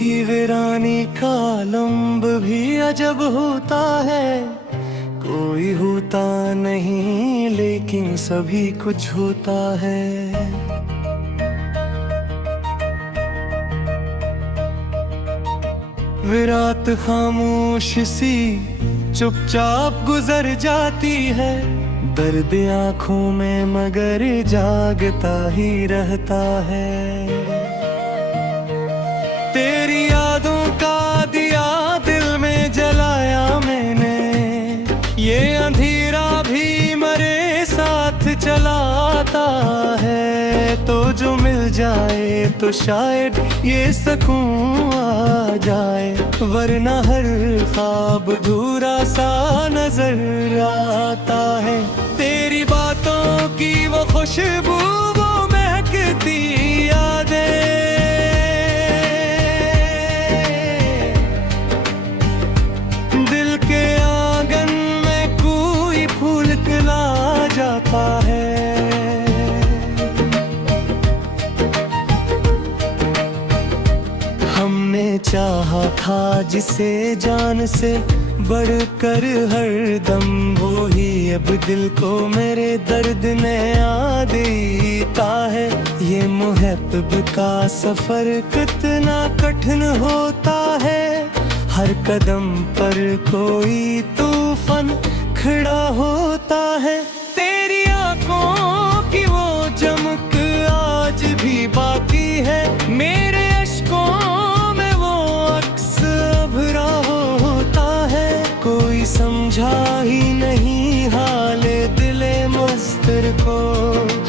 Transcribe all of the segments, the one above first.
देखी वीरानी का लंब भी अजब होता है। कोई होता नहीं लेकिन सभी कुछ होता है। विरात खामोश सी चुपचाप गुजर जाती है। दर्द आंखों में मगर जागता ही रहता है। तेरी यादों का दिया दिल में जलाया मैंने। ये अंधेरा भी मेरे साथ चलाता है। तो जो मिल जाए तो शायद ये सुकून आ जाए, वरना हर ख्वाब अधूरा सा नजर आता है। तेरी बातों की वो खुशबू, वो महकती यादें, दिल के आंगन में कोई फूल खिला जाता है। हमने चाहा था जिसे जान से बढ़कर हर दम, वो ही अब दिल को मेरे दर्द ने याद देता है। ये मुहब्बत का सफर कितना कठिन होता है। हर कदम पर कोई तूफान खड़ा होता है। तेरी आंखों की वो चमक आज भी बाकी है। मेरे अश्कों में वो अक्स भरा होता है। कोई समझा ही नहीं हाले दिले मस्तर को।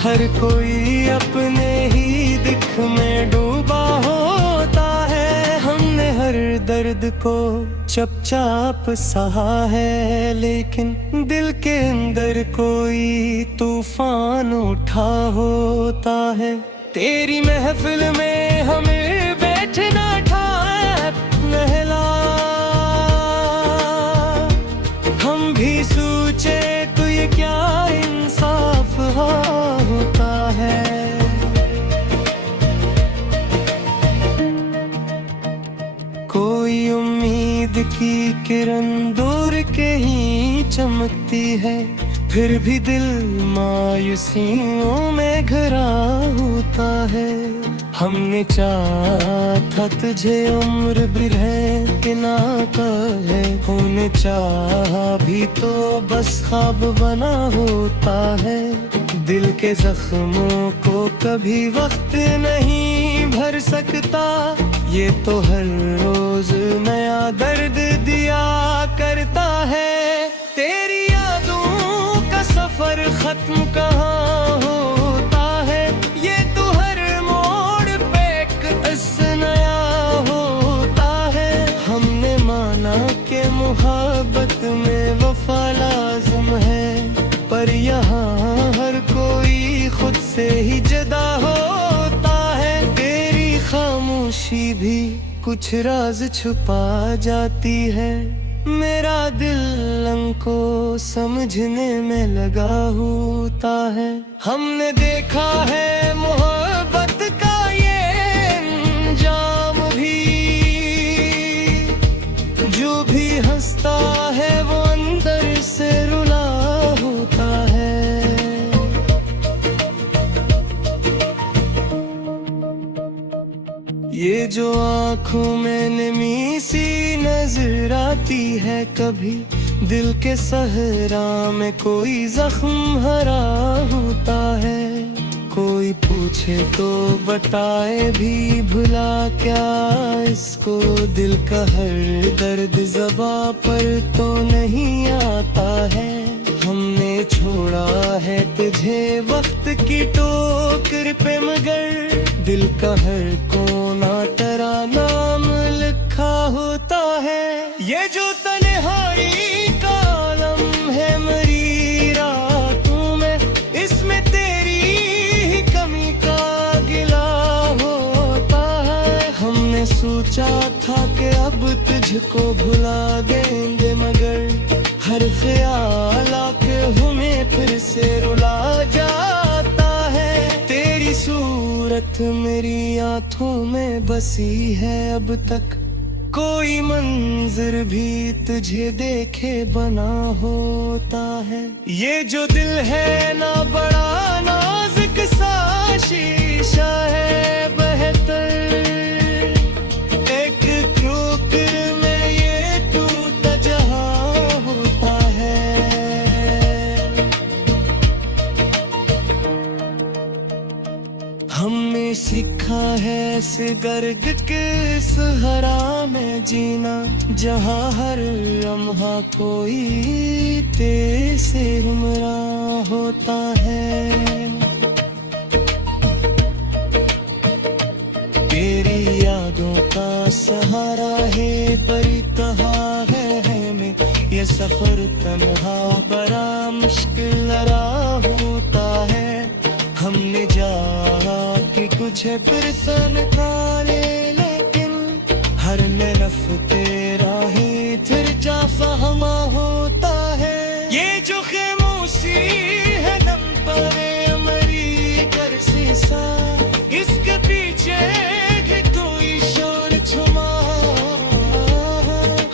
हर कोई अपने ही दिख में डूबा होता है। हमने हर दर्द को चुपचाप सहा है, लेकिन दिल के अंदर कोई तूफान उठा होता है। तेरी महफिल में हमें बैठना था पहला। हम भी सोचे तो ये क्या इंसाफ होता है। कोई उम्मीद की किरण दूर के ही चमकती है, फिर भी दिल मायूसियों में घिरा होता है। हमने चाहा था तुझे उम्र भी रहके ना कहे, होने चाहा भी तो बस ख्वाब बना होता है। दिल के जख्मों को कभी वक्त नहीं भर सकता, ये तो हर रोज नया दर्द दिया करता है। तेरी यादों का सफर खत्म कहाँ होता है, ये तो हर मोड़ पे एक किस्सा नया होता है। हमने माना कि मोहब्बत में वफा लाज़िम है, पर यहाँ हर कोई खुद से ही जुदा होता है। तेरी खामोशी भी कुछ राज छुपा जाती है। मेरा दिल को समझने में लगा होता है। हमने देखा है मोहब्बत का ये अंजाम भी, जो भी हंसता है वो अंदर से रुला होता है। ये जो आँखों में नमी सी नजर आती है, कभी दिल के सहरा में कोई जख्म हरा होता है। कोई पूछे तो बताए भी भुला क्या इसको, दिल का हर दर्द ज़बां पर तो नहीं आता है। हमने छोड़ा है तुझे वक्त की टोकर पे, मगर दिल का हर कोना तेरा नाम लिखा होता है। ये जो तन्हाई का आलम है मेरी रातों में, इसमें तेरी ही कमी का गिला होता है। हमने सोचा था कि अब तुझको भुला देंगे, मगर हर ख्याल आके हमें फिर से रुला जाता है। तेरी सूरत हसरत मेरी आंखों में बसी है अब तक, कोई मंजर भी तुझे देखे बना होता है। ये जो दिल है ना बड़ा नाजुक सा शीशा है बेहतर, एक क्रूक में ये टूटा जहां होता है। हमने सीखा है इस गर्द के सहरा में जीना, जहाँ हर लम्हा कोई तेरे से हमरा होता है। तेरी यादों का सहारा है परी कहाँ है हमें, ये सफर तन्हा बड़ा मुश्किल लगा होता है। हमने जा के कुछ फिर सा निकाले, लेकिन हर नरफ तेरा ही फिर जा फहमा होता है। ये जो खामोशी है नम पर अमरी कर सा, इसके पीछे भी कोई शोर छुमा।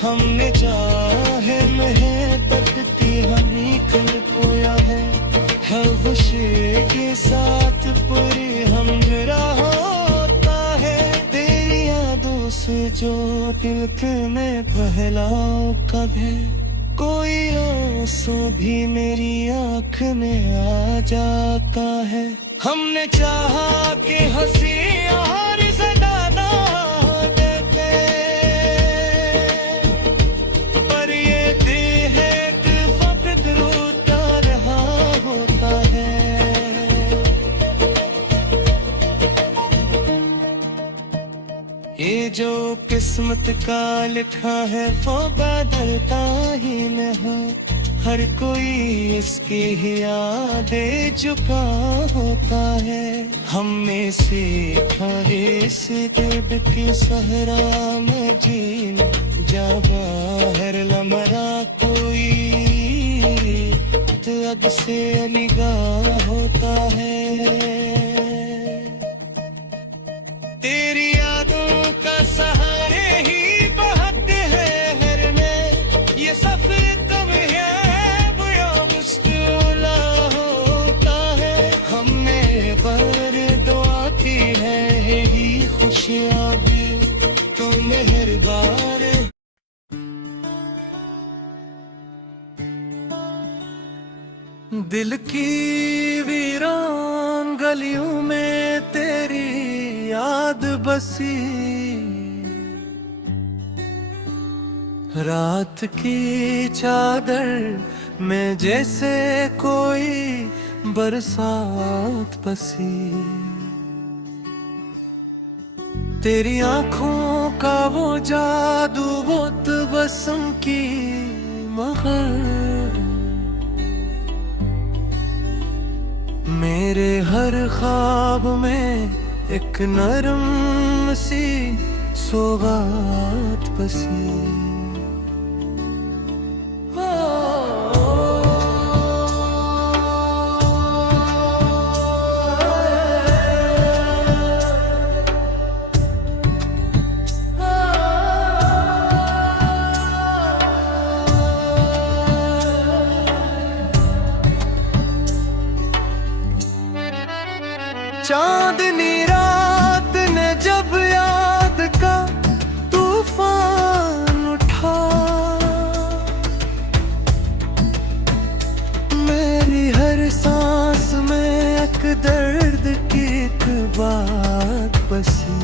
हमने चाहे में तकती हमी कल खोया है खुशी के साथ पूरी हम गिरा होता है। तेरी यादों से जो दिल में पहला कब है, कोई आंसू भी मेरी आँख में आ जाता है। हमने चाहा कि हंसी और ज़्यादा देते, पर ये दिल है कि वक्त रोता रहा होता है। ये जो किस्मत का लिखा है वो बदलता ही में हो, हर कोई इसकी ही यादें चुका होता है। हमने सीखा है इस दर्द के सहरा में जीना, जा बाहर लमरा कोई तो अद से निगाह होता है। तेरी यादों का सहारे ही बहुत है हर में, ये सफर कम है वो या मुश्किल होता है। हमने पर दुआ की है ही खुशियाँ भी तो मेहरबान। दिल की वीरान गलियों में तेरी याद बसी, रात की चादर में जैसे कोई बरसात बसी। तेरी आंखों का वो जादू वो तबस्सुम की महर, मेरे हर ख्वाब में एक नरम सी सौगात बसी। चांदनी रात ने जब याद का तूफान उठा, मेरी हर सांस में एक दर्द की एक बात बसी।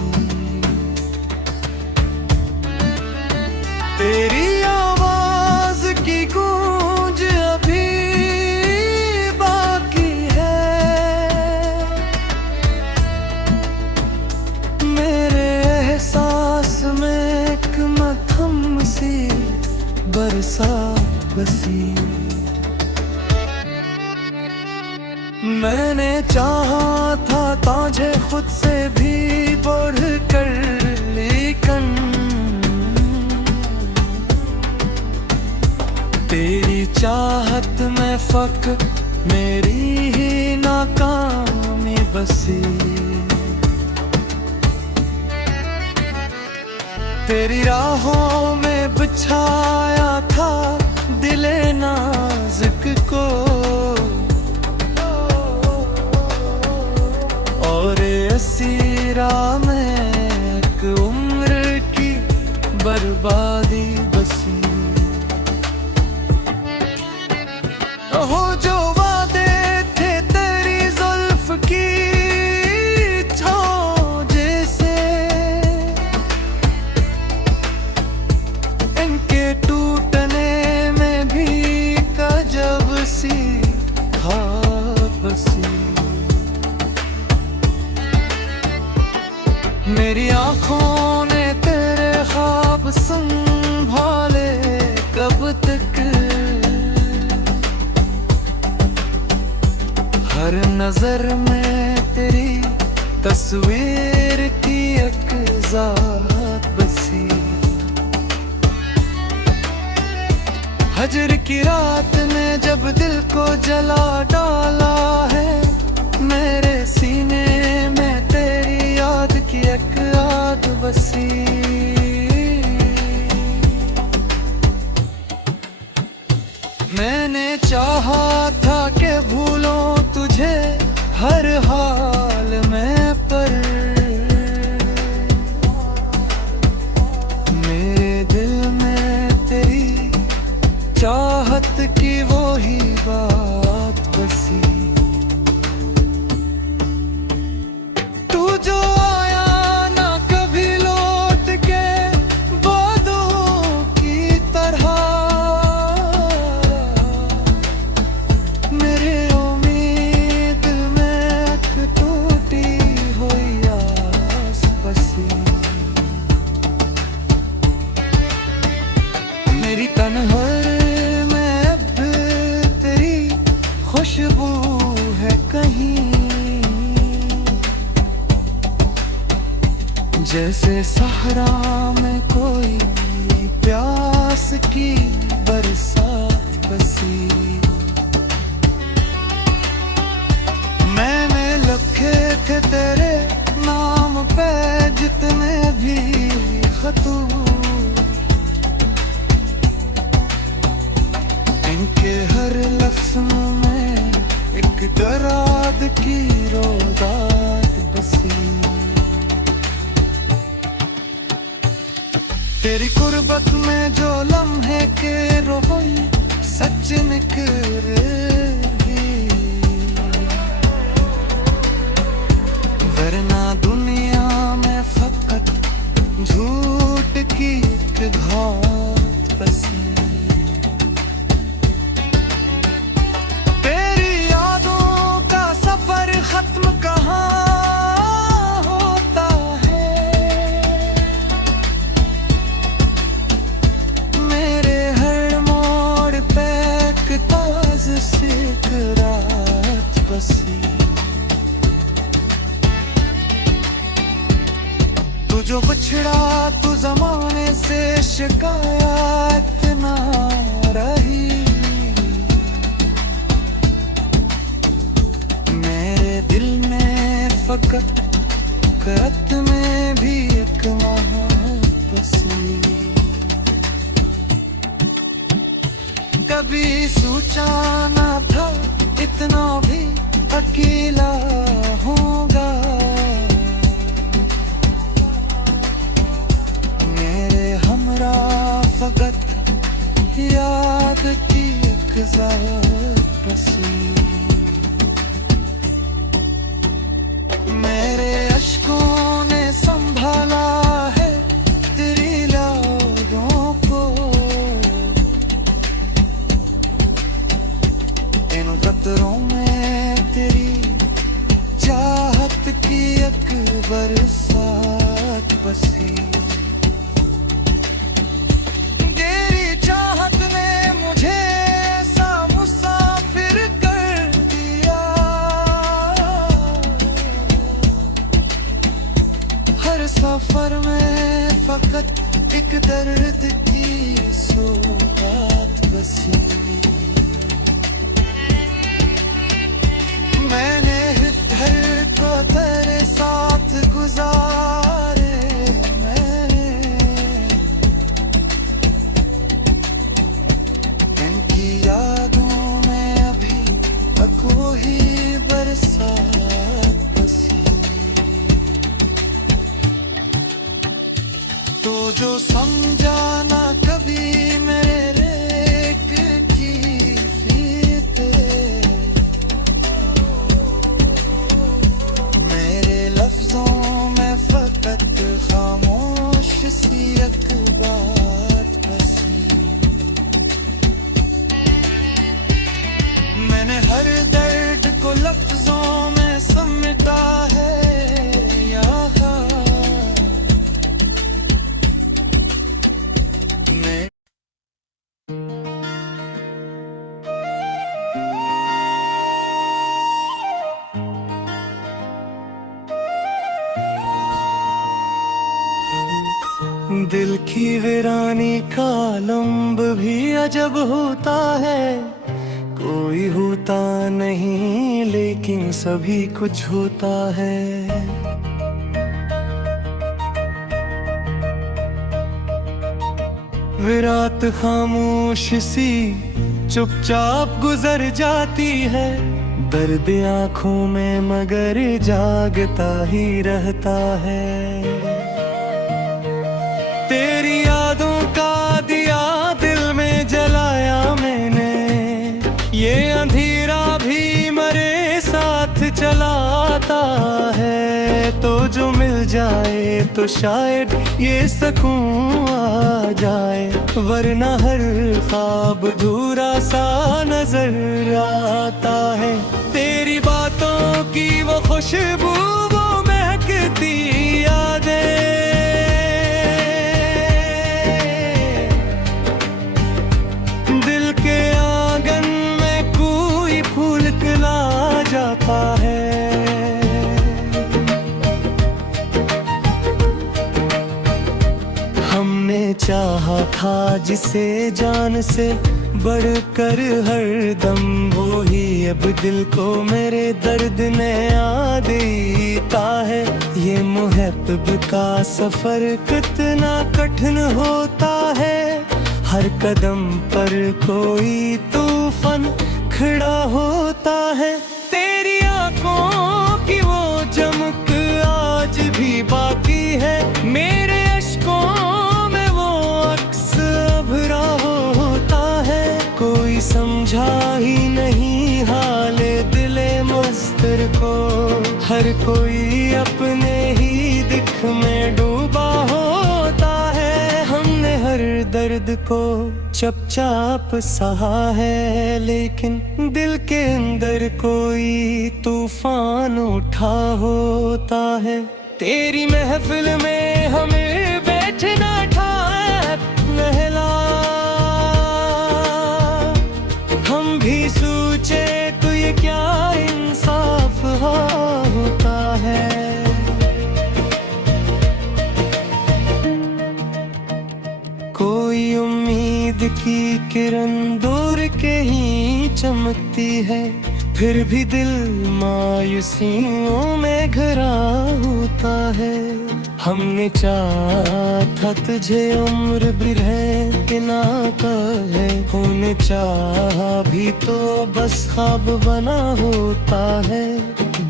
तेरी आवाज की गूंज अभी बाकी है, मेरे एहसास में एक मध्यम सी बरसात बसी। मैंने चाहा था तुझे खुद से भी बढ़ कर, लेकिन तेरी चाहत में फक मेरी ही नाकामी बसी। तेरी राहों में बिछाया था दिले नाजुक को, और असीरा में एक उम्र की बर्बादी बसी। हो जो वादे थे तेरी जुल्फ की छांव से, इनके टूटने में भी गजब सी खाब बसी। मेरी आँखों ने तेरे ख्वाब संभाले कब तक, हर नजर में तेरी तस्वीर की एक ज़ात बसी। हजर की रात ने जब दिल को जला डाला है, मेरे सीने में तेरी याद की एक आग बसी। मैंने चाहा था कि भूलों तुझे हर हाल में, पर मेरे दिल में तेरी चाहत की वो ही बात बसी। तू जो आया ना कभी लौट के वादों की तरह, मेरे उम्मीद में एक टूटी हुई आस बसी। मेरी तन्हाई में अब तेरी खुशबू है कहीं, जैसे सहरा में कोई प्यास की बरसात बसी। मैंने लिखे थे तेरे नाम पे जितने भी खतूत, इनके हर लफ्ज़ में एक दराद की रोदात बसी। तेरी कुर्बत में जो लम्हे के रोई सच निकले, वरना दुनिया में फकत झूठ की एक घात बसी। तेरी यादों का सफर खत्म कहाँ होता है, मेरे हर मोड़ पे एक ताज़ सी एक रात बसी। तू जो बिछड़ा तू ज़माने से शिकायत ना रही, मेरे दिल में फकत करत में भी एक मोहब्बत बसी। कभी सोचा ना था इतना भी अकेला होगा, मेरे हमरा फकत याद की एक ज़ात बसी। मेरे अश्कों ने संभाला है तेरी यादों को, इन कतरों में तेरी चाहत की एक बरसात बसी। तेरी चाहत ने मुझे ऐसा मुसाफिर कर ये वीरानी का लंब भी अजब होता है। कोई होता नहीं लेकिन सभी कुछ होता है। विरात खामोश सी चुपचाप गुजर जाती है। दर्द आंखों में मगर जागता ही रहता है। तेरी यादों का दिया दिल में जलाया मैंने, ये अंधेरा भी मेरे साथ चलाता है। तो जो मिल जाए तो शायद ये सुकून आ जाए, वरना हर ख्वाब अधूरा सा नजर आता है। तेरी बातों की वो खुशबू, वो महकती यादें, दिल के आंगन में कोई फूल खिला जाता है। हमने चाहा था जिसे जान से बढ़कर हरदम, वो ही अब दिल को मेरे दर्द ने याद देता है। ये मुहब्बत का सफर कितना कठिन होता है। हर कदम पर कोई तूफान खड़ा होता है। तेरी आंखों की वो चमक आज भी बाकी है। मेरे अश्कों में वो अक्स अभरा होता है। कोई समझा ही नहीं हाले दिले मस्तर को, हर कोई अपने ही दिख में डूबा होता है। हमने हर दर्द को चुपचाप सहा है, लेकिन दिल के अंदर कोई तूफान उठा होता है। तेरी महफिल में हमें बैठना था पहला, हम भी सोचे तो ये क्या इंसाफ होता है। कोई उम्मीद की किरण दूर के ही चमकती है, फिर भी दिल मायूसियों में घिरा होता है। हमने चाहा था तुझे उम्र भी रह के ना कहे, होने चाहा भी तो बस ख्वाब बना होता है।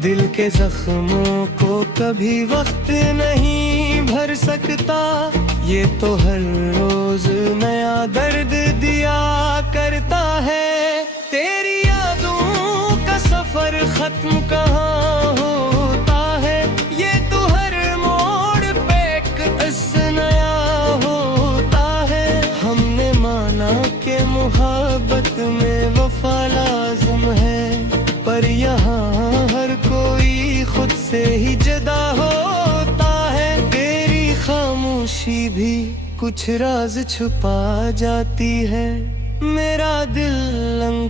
दिल के जख्मों को कभी वक्त नहीं भर सकता, ये तो हर रोज नया दर्द दिया करता है। तेरी यादों का सफर खत्म कहाँ होता है, ये तो हर मोड़ पे एक किस्सा नया होता है। हमने माना कि मोहब्बत में वफा लाज़िम है, पर यहाँ हर कोई खुद से ही जुदा होता है। तेरी खामोशी भी कुछ राज छुपा जाती है, मेरा दिल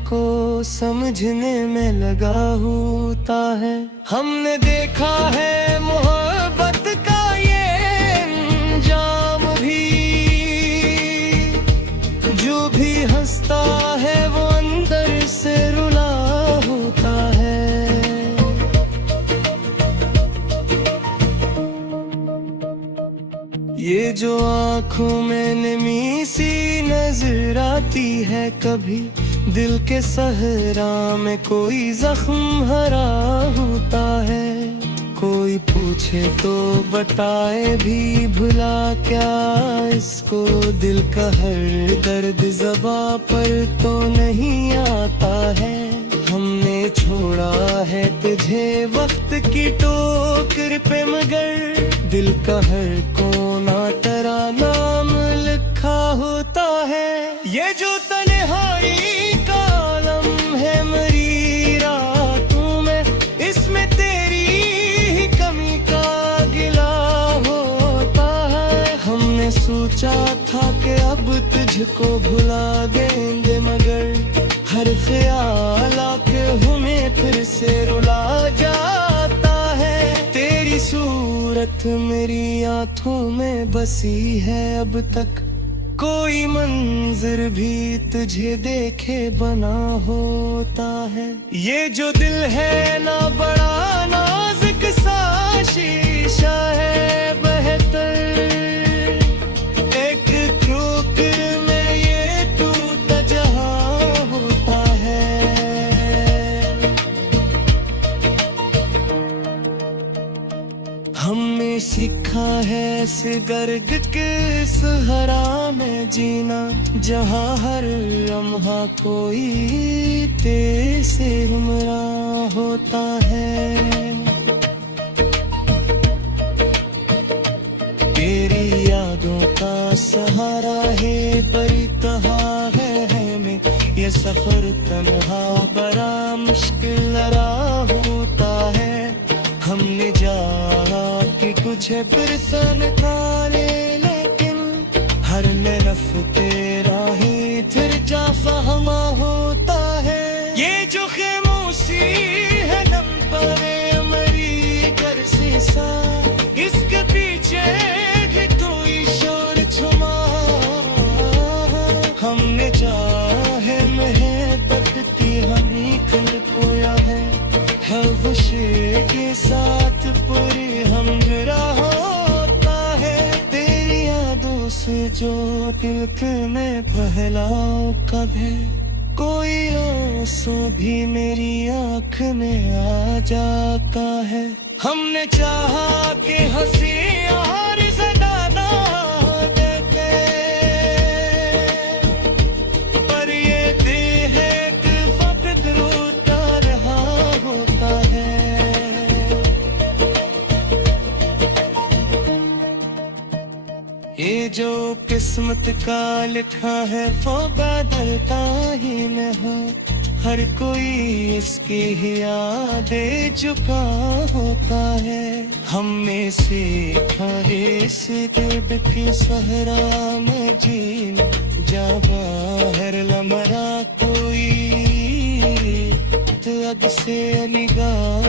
को समझने में लगा होता है। हमने देखा है मोहब्बत का ये अंजाम भी, जो भी हंसता है वो अंदर से रुला होता है। ये जो आँखों में नमी सी नजर आती है, कभी दिल के सहरा में कोई जख्म हरा होता है। कोई पूछे तो बताए भी भुला क्या इसको, दिल का हर दर्द ज़बां पर तो नहीं आता है। हमने छोड़ा है तुझे वक्त की टोकर पे, मगर दिल का हर कोना तेरा नाम लिखा होता है। ये जो तन्हाई का आलम है मेरी रातों में, इसमें तेरी ही कमी का गिला होता है। हमने सोचा था कि अब तुझको भुला देंगे, मगर हर ख्याल आके हमें फिर से रुला जाता है। तेरी सूरत बात मेरी आंखों में बसी है अब तक, कोई मंजर भी तुझे देखे बना होता है। ये जो दिल है ना बड़ा नाजुक सा शीशा है बेहतर, एक ठोकर में ये टूटा जहां होता है। हमने सीखा है इस गर्ग के सहरा में जीना, जहाँ हर लम्हा कोई तेरे से हमरा होता है। तेरी यादों का सहारा है परितहा है में, ये सफर तन्हा बड़ा मुश्किल रहा होता है। हमने जाना कि कुछ फिर सन खाले, लेकिन हर नरफ तेरा ही फिर जा फहमा होता है। ये जो खामोशी है लम पर मरी कर सा, इसके पीछे भी कोई शोर छुमा। हमने चाहे महबत की हमी कल खोया है खुशी के साथ पूरी हमगरा होता है। तेरी यादों से जो दिल में बहलाव कब है, कोई आंसू भी मेरी आँख में आ जाता है। हमने चाहा कि हंसी और ज़्यादा देते, पर ये देह एक वक्त रोता रहा होता है। ये जो किस्मत का लिखा है वो बदलता ही न हो, हर कोई इसकी ही यादें चुका होता है। हमने सीखा इस दर्द के सहरा में जीना, जा बाहर लमरा कोई तो अद से निगाह